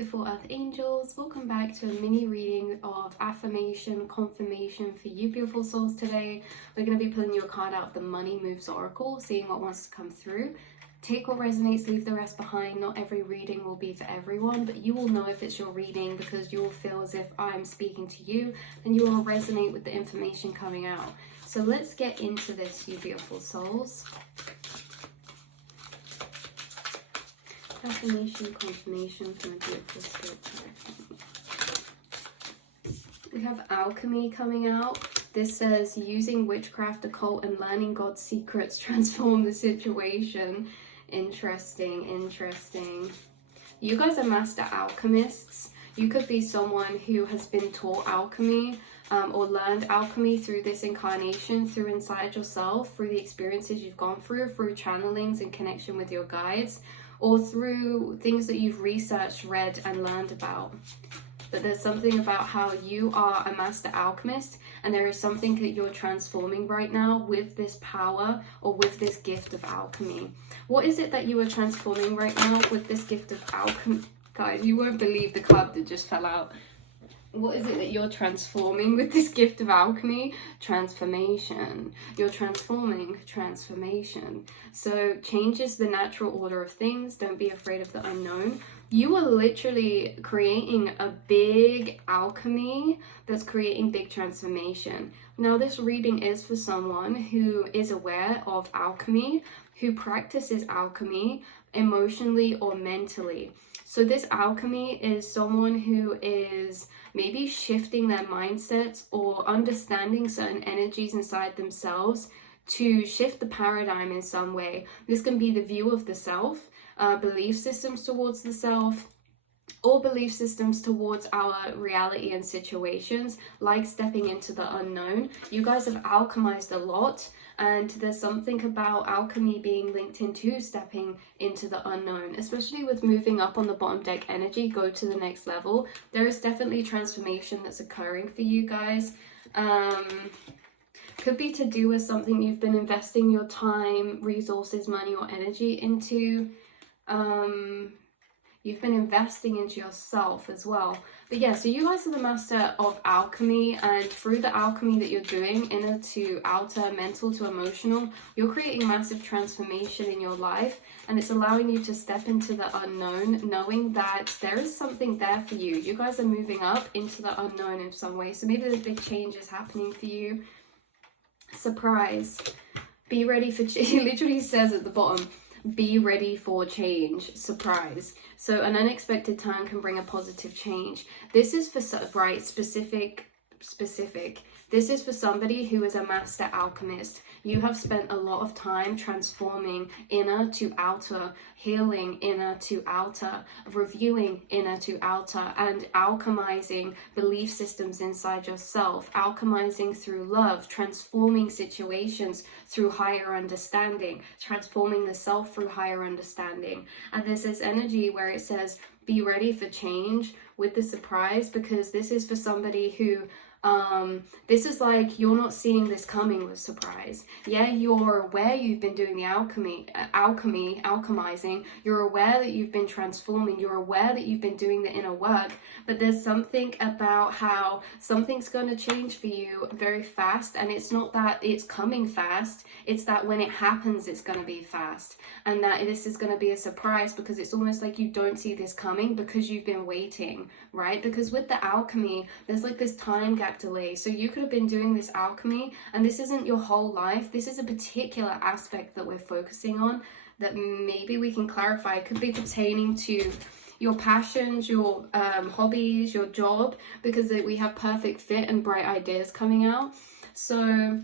beautiful earth angels, welcome back to a mini reading of affirmation confirmation for you beautiful souls. Today we're going to be pulling you a card out of the Money Moves Oracle, seeing what wants to come through. Take what resonates, leave the rest behind. Not every reading will be for everyone, but you will know if it's your reading because you will feel as if I'm speaking to you and you will resonate with the information coming out. So let's get into this, you beautiful souls. Affirmation, confirmation from a beautiful spirit. We have alchemy coming out. This says using witchcraft, occult, and learning God's secrets transform the situation. Interesting, interesting. You guys are master alchemists. You could be someone who has been taught alchemy or learned alchemy through this incarnation, through inside yourself, through the experiences you've gone through channelings and connection with your guides, or through things that you've researched, read, and learned about. But there's something about how you are a master alchemist, and there is something that you're transforming right now with this power or with this gift of alchemy. What is it that you are transforming right now with this gift of alchemy? Guys, you won't believe the card that just fell out. What is it that you're transforming with this gift of alchemy? Transformation. You're transforming transformation. So change is the natural order of things. Don't be afraid of the unknown. You are literally creating a big alchemy that's creating big transformation. Now, this reading is for someone who is aware of alchemy, who practices alchemy emotionally or mentally. So this alchemy is someone who is maybe shifting their mindsets or understanding certain energies inside themselves to shift the paradigm in some way. This can be the view of the self, belief systems towards the self, or belief systems towards our reality and situations, like stepping into the unknown. You guys have alchemized a lot, and there's something about alchemy being linked into stepping into the unknown, especially with moving up on the bottom deck energy, go to the next level. There is definitely transformation that's occurring for you guys. Could be to do with something you've been investing your time, resources, money, or energy into. You've been investing into yourself as well. But yeah, so you guys are the master of alchemy, and through the alchemy that you're doing, inner to outer, mental to emotional, you're creating massive transformation in your life, and it's allowing you to step into the unknown, knowing that there is something there for you. You guys are moving up into the unknown in some way, so maybe the big change is happening for you. Surprise. Be ready for change. It literally says at the bottom, be ready for change. Surprise. So an unexpected turn can bring a positive change. This is for specific. This is for somebody who is a master alchemist. You have spent a lot of time transforming inner to outer, healing inner to outer, reviewing inner to outer, and alchemizing belief systems inside yourself, alchemizing through love, transforming situations through higher understanding, transforming the self through higher understanding. And there's this energy where it says, be ready for change with the surprise, because this is for somebody who this is like you're not seeing this coming with surprise. Yeah, you're aware you've been doing the alchemizing. You're aware that you've been transforming. You're aware that you've been doing the inner work. But there's something about how something's going to change for you very fast. And it's not that it's coming fast. It's that when it happens, it's going to be fast. And that this is going to be a surprise, because it's almost like you don't see this coming because you've been waiting, right? Because with the alchemy, there's like this time gap delay. So you could have been doing this alchemy, and this isn't your whole life. This is a particular aspect that we're focusing on that maybe we can clarify. It could be pertaining to your passions, your hobbies, your job, because we have perfect fit and bright ideas coming out. So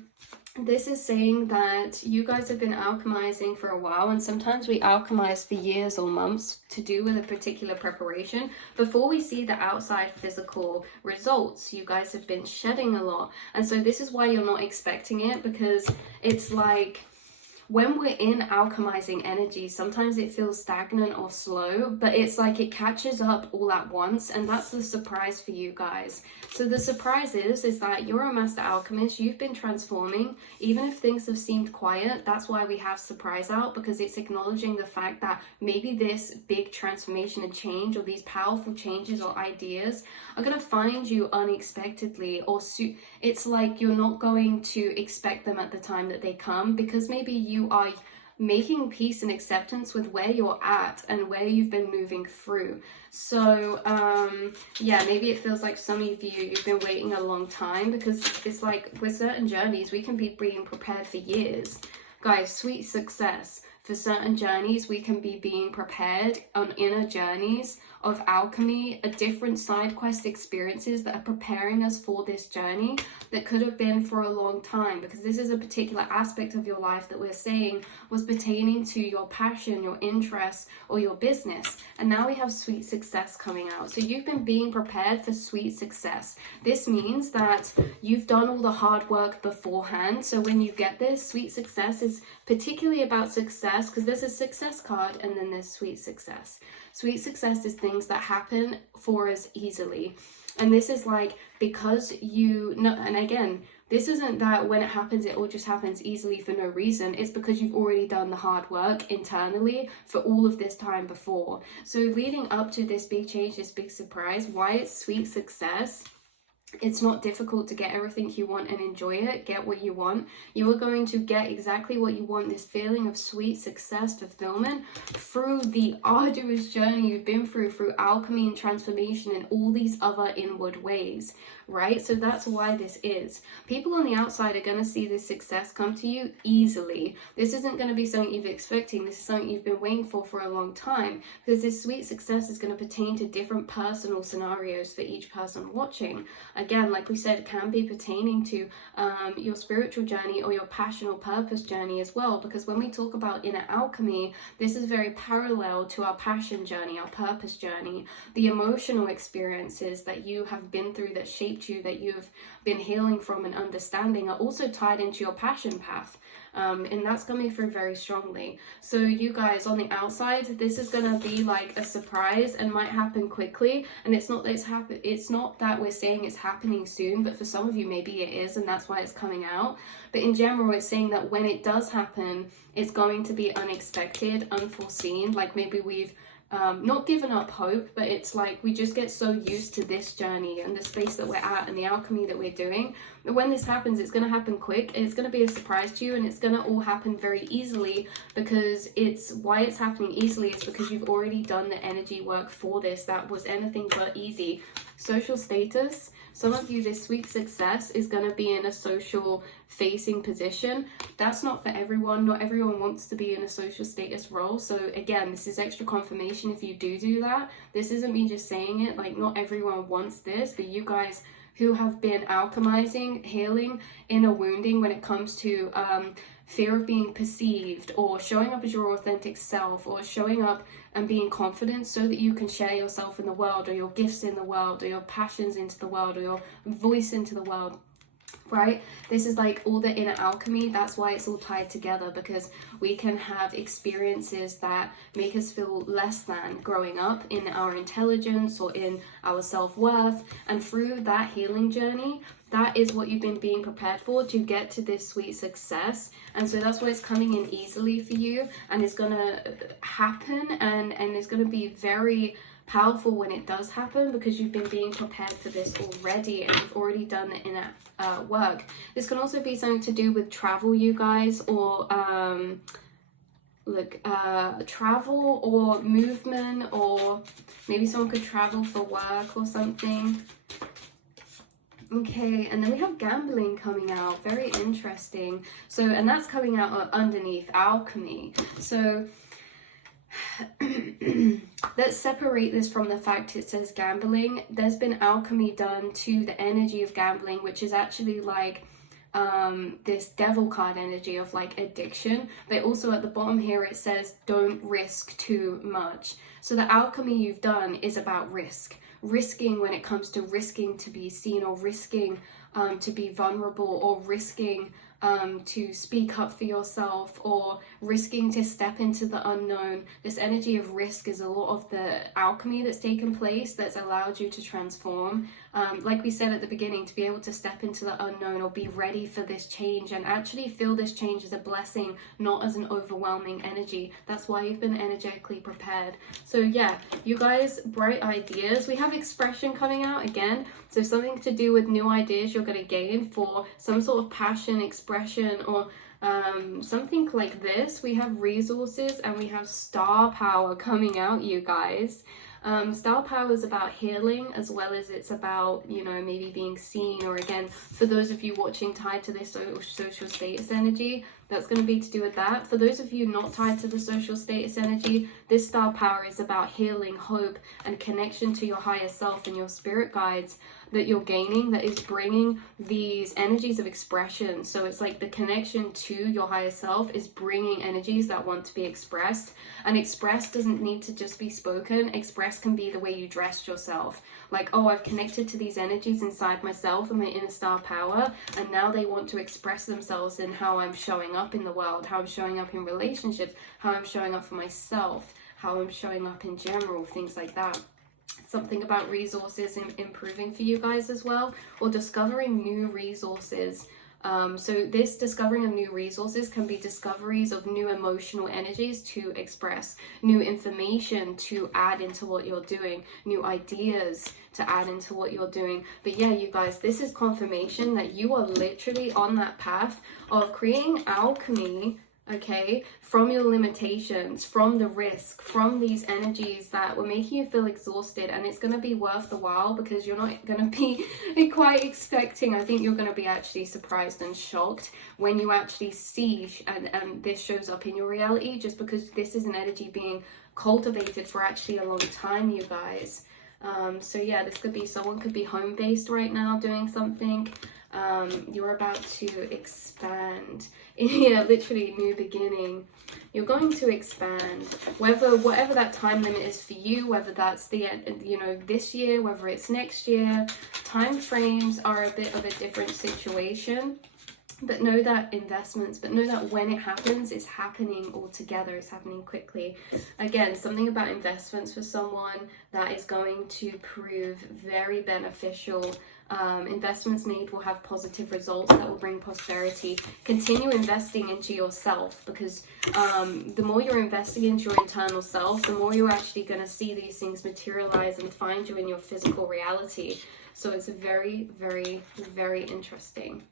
this is saying that you guys have been alchemizing for a while, and sometimes we alchemize for years or months to do with a particular preparation before we see the outside physical results. You guys have been shedding a lot, and so this is why you're not expecting it, because it's like when we're in alchemizing energy, sometimes it feels stagnant or slow, but it's like it catches up all at once, and that's the surprise for you guys. So the surprise is that you're a master alchemist, you've been transforming, even if things have seemed quiet. That's why we have surprise out, because it's acknowledging the fact that maybe this big transformation and change, or these powerful changes or ideas, are going to find you unexpectedly, or it's like you're not going to expect them at the time that they come, because maybe you are making peace and acceptance with where you're at and where you've been moving through. So yeah, maybe it feels like some of you've been waiting a long time, because it's like with certain journeys we can be being prepared for years. Guys, sweet success. For certain journeys we can be being prepared on inner journeys of alchemy, a different side quest experiences that are preparing us for this journey that could have been for a long time, because this is a particular aspect of your life that we're saying was pertaining to your passion, your interests, or your business. And now we have sweet success coming out. So you've been being prepared for sweet success. This means that you've done all the hard work beforehand. So when you get this, sweet success is particularly about success, because there's a success card and then there's sweet success. Sweet success is things that happen for us easily. And this is like, because you know, and again, this isn't that when it happens, it all just happens easily for no reason. It's because you've already done the hard work internally for all of this time before. So leading up to this big change, this big surprise, why it's sweet success. It's not difficult to get everything you want and enjoy it, get what you want. You are going to get exactly what you want, this feeling of sweet success, fulfillment, through the arduous journey you've been through alchemy and transformation and all these other inward ways, right? So that's why this is. People on the outside are going to see this success come to you easily. This isn't going to be something you've been expecting. This is something you've been waiting for a long time, because this sweet success is going to pertain to different personal scenarios for each person watching. Again, like we said, it can be pertaining to your spiritual journey or your passion or purpose journey as well, because when we talk about inner alchemy, this is very parallel to our passion journey, our purpose journey, the emotional experiences that you have been through that shaped you, that you've been healing from and understanding, are also tied into your passion path. And that's coming through very strongly. So you guys on the outside, this is going to be like a surprise and might happen quickly. And it's not that it's not that we're saying it's happening soon, but for some of you maybe it is, and that's why it's coming out. But in general, it's saying that when it does happen, it's going to be unexpected, unforeseen. Like maybe we've not given up hope, but it's like we just get so used to this journey and the space that we're at and the alchemy that we're doing, that when this happens, it's going to happen quick and it's going to be a surprise to you, and it's going to all happen very easily. Because it's why it's happening easily is because you've already done the energy work for this that was anything but easy. Social status, some of you, this sweet success is going to be in a social facing position. That's not for everyone. Not everyone wants to be in a social status role. So again, this is extra confirmation if you do that. This isn't me just saying it, like not everyone wants this, but you guys who have been alchemizing, healing, inner wounding when it comes to fear of being perceived, or showing up as your authentic self, or showing up and being confident so that you can share yourself in the world, or your gifts in the world, or your passions into the world, or your voice into the world, right? This is like all the inner alchemy. That's why it's all tied together, because we can have experiences that make us feel less than growing up in our intelligence or in our self-worth, and through that healing journey, that is what you've been being prepared for, to get to this sweet success. And so that's why it's coming in easily for you, and it's gonna happen, and it's gonna be very powerful when it does happen, because you've been being prepared for this already and you've already done the inner work. This can also be something to do with travel, you guys, or travel or movement, or maybe someone could travel for work or something. Okay, and then we have gambling coming out, very interesting. So, and that's coming out underneath alchemy. So let's separate this from the fact it says gambling. There's been alchemy done to the energy of gambling, which is actually like this devil card energy of like addiction. But also at the bottom here it says don't risk too much. So the alchemy you've done is about risking when it comes to risking to be seen, or risking to be vulnerable, or risking to speak up for yourself, or risking to step into the unknown. This energy of risk is a lot of the alchemy that's taken place that's allowed you to transform. Like we said at the beginning, to be able to step into the unknown or be ready for this change and actually feel this change as a blessing, not as an overwhelming energy. That's why you've been energetically prepared. So yeah, you guys, bright ideas. We have expression coming out again. So something to do with new ideas you're going to gain for some sort of passion, expression, or something like this. We have resources and we have star power coming out, you guys. Star power is about healing, as well as it's about, you know, maybe being seen, or again, for those of you watching tied to this social status energy, that's going to be to do with that. For those of you not tied to the social status energy, this star power is about healing, hope, and connection to your higher self and your spirit guides that you're gaining, that is bringing these energies of expression. So it's like the connection to your higher self is bringing energies that want to be expressed. And expressed doesn't need to just be spoken. Expressed can be the way you dress yourself. Like, oh, I've connected to these energies inside myself and my inner star power, and now they want to express themselves in how I'm showing up in the world, how I'm showing up in relationships, how I'm showing up for myself, how I'm showing up in general, things like that. Something about resources improving for you guys as well, or discovering new resources. So this discovering of new resources can be discoveries of new emotional energies to express, new information to add into what you're doing, new ideas to add into what you're doing. But yeah, you guys, this is confirmation that you are literally on that path of creating alchemy, okay, from your limitations, from the risk, from these energies that were making you feel exhausted. And it's going to be worth the while, because you're not going to be quite expecting. I think you're going to be actually surprised and shocked when you actually see and this shows up in your reality, just because this is an energy being cultivated for actually a long time, you guys. So yeah, this could be, someone could be home-based right now doing something. You're about to expand. Yeah, literally new beginning. You're going to expand, whatever that time limit is for you, whether that's the, you know, this year, whether it's next year. Time frames are a bit of a different situation. But know that know that when it happens, it's happening all together. It's happening quickly. Again, something about investments for someone that is going to prove very beneficial. Investments made will have positive results that will bring prosperity. Continue investing into yourself, because the more you're investing into your internal self, the more you're actually going to see these things materialize and find you in your physical reality. So it's very, very, very interesting.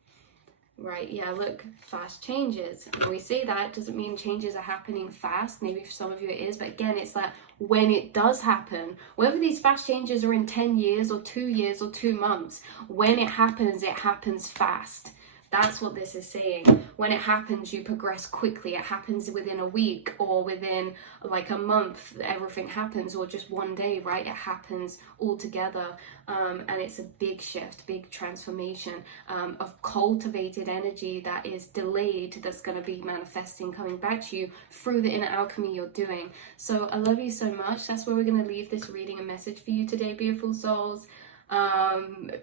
Right, yeah, look, fast changes. When we say that, doesn't mean changes are happening fast. Maybe for some of you it is, but again, it's that when it does happen, whether these fast changes are in 10 years or 2 years or 2 months, when it happens fast. That's what this is saying. When it happens, you progress quickly. It happens within a week or within like a month. Everything happens, or just one day, right? It happens all together. And it's a big shift, big transformation of cultivated energy that is delayed, that's going to be manifesting, coming back to you through the inner alchemy you're doing. So I love you so much. That's where we're going to leave this reading, a message for you today, beautiful souls.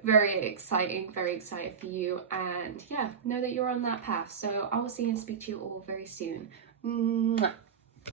Very exciting, very excited for you, and yeah, know that you're on that path. So I will see and speak to you all very soon. Mwah.